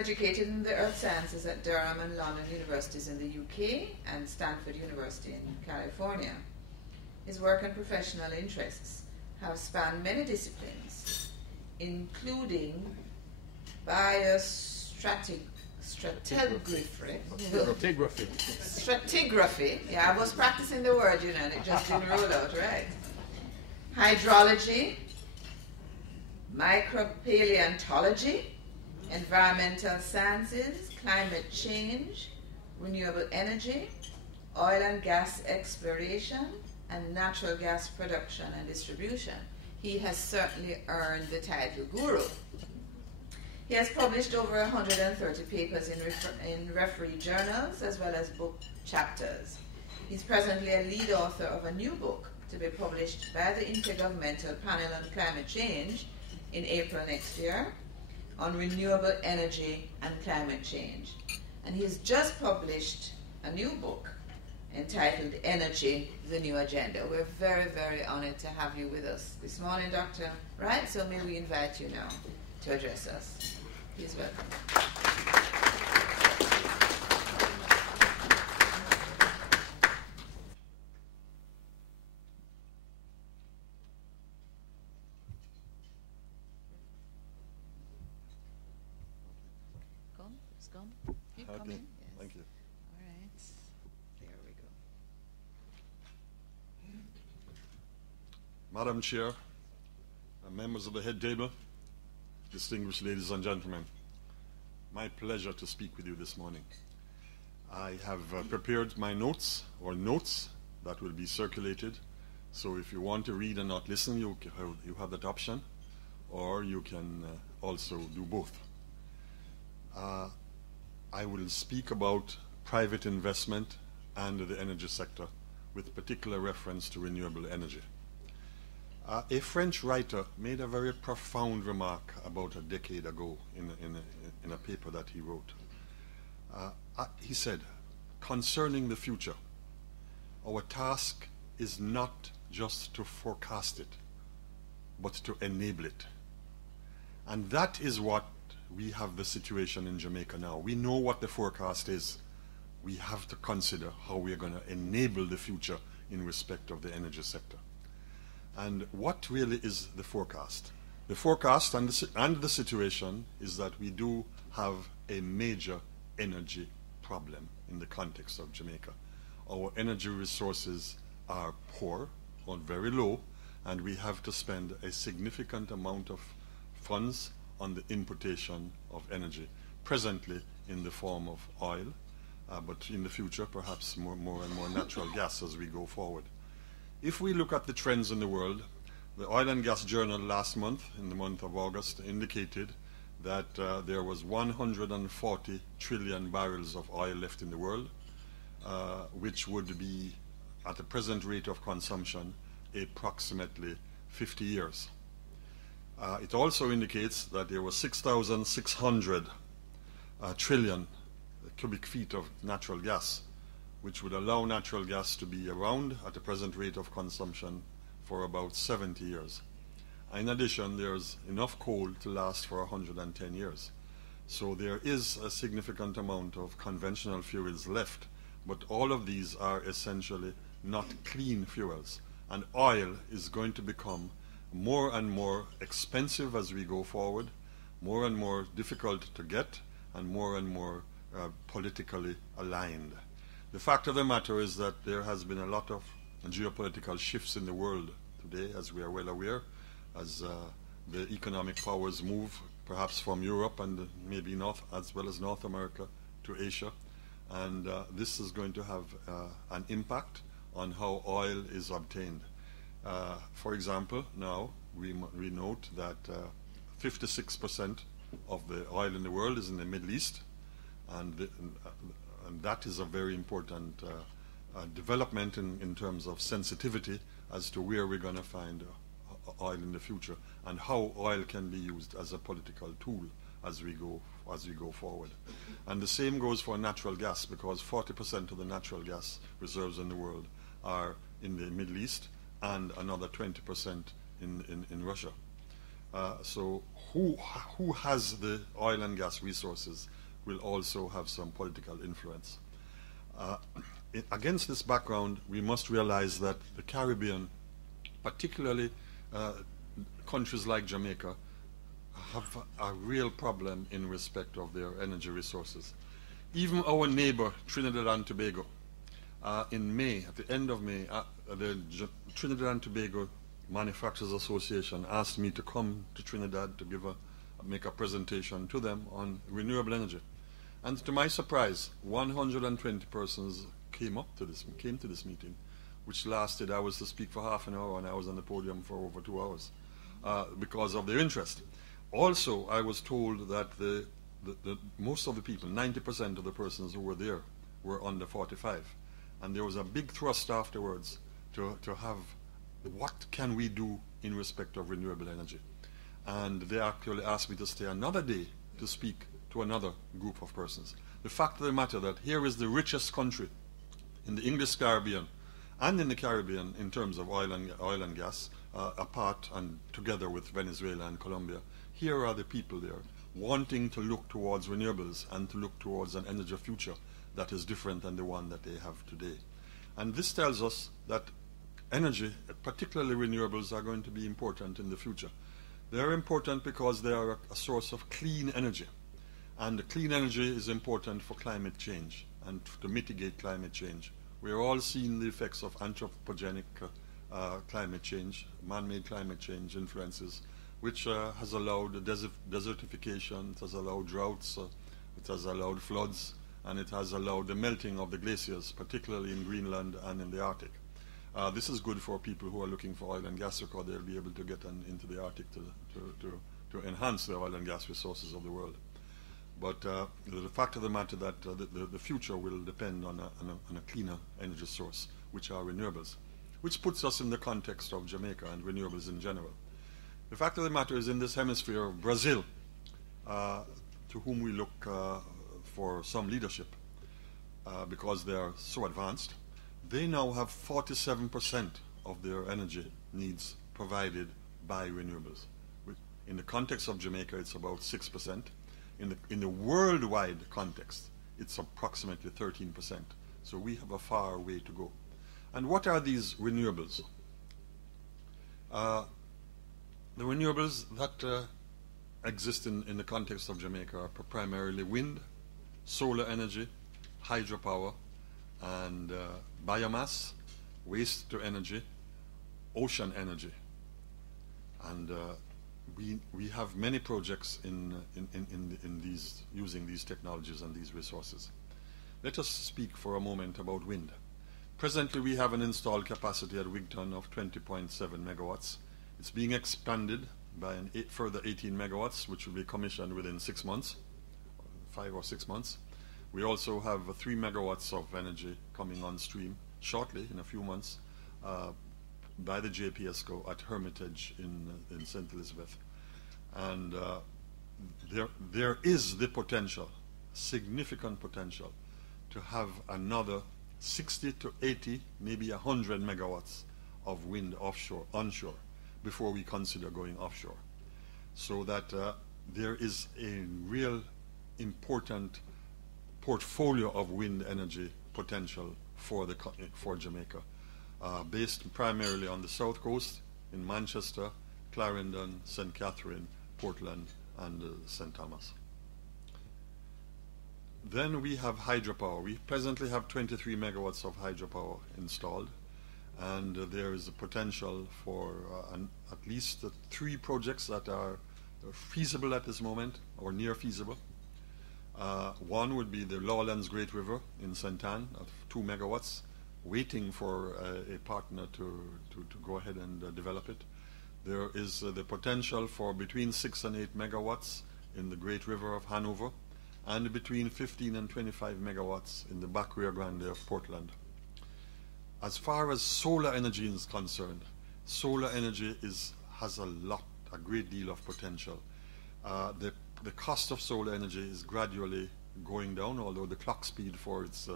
Educated in the earth sciences at Durham and London universities in the UK and Stanford University in California. His work and professional interests have spanned many disciplines, including biostratigraphy. Stratigraphy. Yeah, I was practicing the word, you know, and it just didn't roll out, right? Hydrology, micropaleontology, environmental sciences, climate change, renewable energy, oil and gas exploration, and natural gas production and distribution. He has certainly earned the title guru. He has published over 130 papers in referee journals as well as book chapters. He's presently a lead author of a new book to be published by the Intergovernmental Panel on Climate Change in April next year on renewable energy and climate change. And he's just published a new book entitled Energy, the New Agenda. We're very, very honored to have you with us this morning, Doctor. Right? So may we invite you now to address us. Please welcome. Keep coming. Yes. Thank you. All right. There we go. Madam Chair, members of the head table, distinguished ladies and gentlemen, my pleasure to speak with you this morning. I have prepared my notes that will be circulated. So if you want to read and not listen, you have that option, or you can also do both. I will speak about private investment and the energy sector with particular reference to renewable energy. A French writer made a very profound remark about a decade ago in a paper that he wrote. He said, concerning the future, our task is not just to forecast it, but to enable it. And that is what we have the situation in Jamaica now. We know what the forecast is. We have to consider how we are going to enable the future in respect of the energy sector. And what really is the forecast? The forecast and the situation is that we do have a major energy problem in the context of Jamaica. Our energy resources are poor or very low, and we have to spend a significant amount of funds on the importation of energy, presently in the form of oil, but in the future perhaps more and more natural gas as we go forward. If we look at the trends in the world, the Oil and Gas Journal last month, in the month of August, indicated that there was 140 trillion barrels of oil left in the world, which would be, at the present rate of consumption, approximately 50 years. It also indicates that there was 6,600 trillion cubic feet of natural gas, which would allow natural gas to be around at the present rate of consumption for about 70 years. In addition, there's enough coal to last for 110 years. So there is a significant amount of conventional fuels left, but all of these are essentially not clean fuels. And oil is going to become more and more expensive as we go forward, more and more difficult to get, and more politically aligned. The fact of the matter is that there has been a lot of geopolitical shifts in the world today, as we are well aware, as the economic powers move perhaps from Europe and maybe as well as North America to Asia. And this is going to have an impact on how oil is obtained. For example, now we note that 56% of the oil in the world is in the Middle East, and that is a very important development in terms of sensitivity as to where we're going to find oil in the future and how oil can be used as a political tool as we go forward. And the same goes for natural gas, because 40% of the natural gas reserves in the world are in the Middle East, and another 20% in Russia. So who has the oil and gas resources will also have some political influence. Against this background, we must realize that the Caribbean, particularly countries like Jamaica, have a real problem in respect of their energy resources. Even our neighbor, Trinidad and Tobago, in May, at the end of May, the Trinidad and Tobago Manufacturers Association asked me to come to Trinidad to make a presentation to them on renewable energy. And to my surprise, 120 persons came to this meeting, which lasted, I was to speak for half an hour and I was on the podium for over 2 hours because of their interest. Also, I was told that most of the people, 90% of the persons who were there, were under 45. And there was a big thrust afterwards to have what can we do in respect of renewable energy. And they actually asked me to stay another day to speak to another group of persons. The fact of the matter that here is the richest country in the English Caribbean and in the Caribbean in terms of oil and gas, apart and together with Venezuela and Colombia. Here are the people there wanting to look towards renewables and to look towards an energy future that is different than the one that they have today. And this tells us that energy, particularly renewables, are going to be important in the future. They are important because they are a source of clean energy. And clean energy is important for climate change and to mitigate climate change. We are all seeing the effects of anthropogenic climate change, man-made climate change influences, which has allowed desertification, it has allowed droughts, it has allowed floods, and it has allowed the melting of the glaciers, particularly in Greenland and in the Arctic. This is good for people who are looking for oil and gas because they'll be able to get into the Arctic to enhance the oil and gas resources of the world. But the fact of the matter that the future will depend on a cleaner energy source, which are renewables, which puts us in the context of Jamaica and renewables in general. The fact of the matter is, in this hemisphere of Brazil, to whom we look for some leadership because they are so advanced, they now have 47% of their energy needs provided by renewables. In the context of Jamaica, it's about 6%. In the worldwide context, it's approximately 13%. So we have a far way to go. And what are these renewables? The renewables that exist in the context of Jamaica are primarily wind, solar energy, hydropower, and biomass, waste to energy, ocean energy. And we have many projects in these, using these technologies and these resources. Let us speak for a moment about wind. Presently, we have an installed capacity at Wigton of 20.7 megawatts. It's being expanded by a further 18 megawatts, which will be commissioned within 6 months, 5 or 6 months. We also have 3 megawatts of energy coming on stream shortly, in a few months, by the JPSCO at Hermitage in St. Elizabeth. And there is the potential, significant potential, to have another 60 to 80, maybe 100 megawatts of wind offshore, onshore, before we consider going offshore. So that there is a real important portfolio of wind energy potential for Jamaica, based primarily on the south coast, in Manchester, Clarendon, St. Catherine, Portland, and St. Thomas. Then we have hydropower. We presently have 23 megawatts of hydropower installed, and there is a potential for at least 3 projects that are feasible at this moment, or near feasible. One would be the Lowlands Great River in St. Ann of 2 megawatts, waiting for a partner to go ahead and develop it. There is the potential for between 6 and 8 megawatts in the Great River of Hanover, and between 15 and 25 megawatts in the back Rio Grande of Portland. As far as solar energy is concerned, solar energy has a great deal of potential. The cost of solar energy is gradually going down, although the clock speed for its